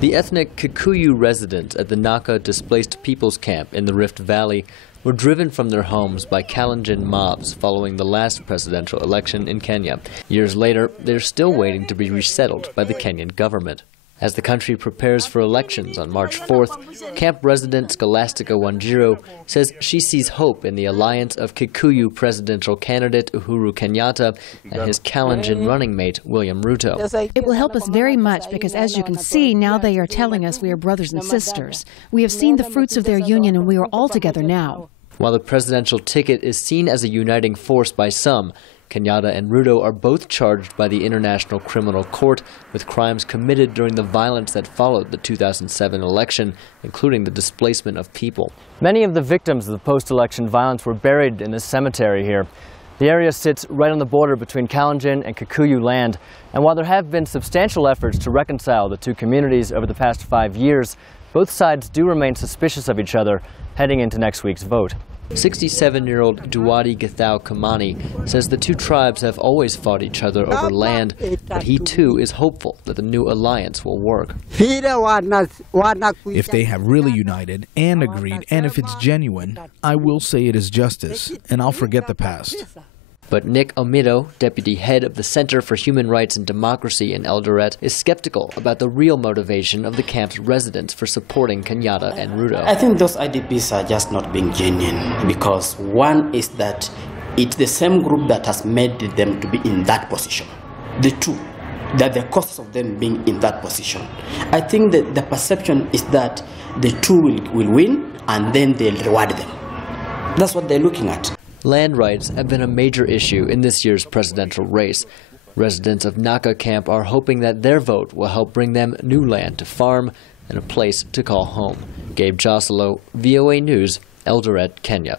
The ethnic Kikuyu residents at the Naka Displaced Peoples Camp in the Rift Valley were driven from their homes by Kalenjin mobs following the last presidential election in Kenya. Years later, they're still waiting to be resettled by the Kenyan government. As the country prepares for elections on March 4th, camp resident Scholastica Wanjiru says she sees hope in the alliance of Kikuyu presidential candidate Uhuru Kenyatta and his Kalenjin running mate William Ruto. It will help us very much because, as you can see, now they are telling us we are brothers and sisters. We have seen the fruits of their union and we are all together now. While the presidential ticket is seen as a uniting force by some, Kenyatta and Ruto are both charged by the International Criminal Court with crimes committed during the violence that followed the 2007 election, including the displacement of people. Many of the victims of the post-election violence were buried in this cemetery here. The area sits right on the border between Kalenjin and Kikuyu land, and while there have been substantial efforts to reconcile the two communities over the past 5 years, both sides do remain suspicious of each other heading into next week's vote. 67-year-old Douadi Githau Kimani says the two tribes have always fought each other over land, but he too is hopeful that the new alliance will work. If they have really united and agreed, and if it's genuine, I will say it is justice, and I'll forget the past. But Nick Omitto, deputy head of the Center for Human Rights and Democracy in Eldoret, is skeptical about the real motivation of the camp's residents for supporting Kenyatta and Ruto. I think those IDPs are just not being genuine because one is that it's the same group that has made them to be in that position. The two, that the cost of them being in that position. I think that the perception is that the two will win and then they'll reward them. That's what they're looking at. Land rights have been a major issue in this year's presidential race. Residents of Naka camp are hoping that their vote will help bring them new land to farm and a place to call home. Gabe, Joselow, VOA News, Eldoret, Kenya.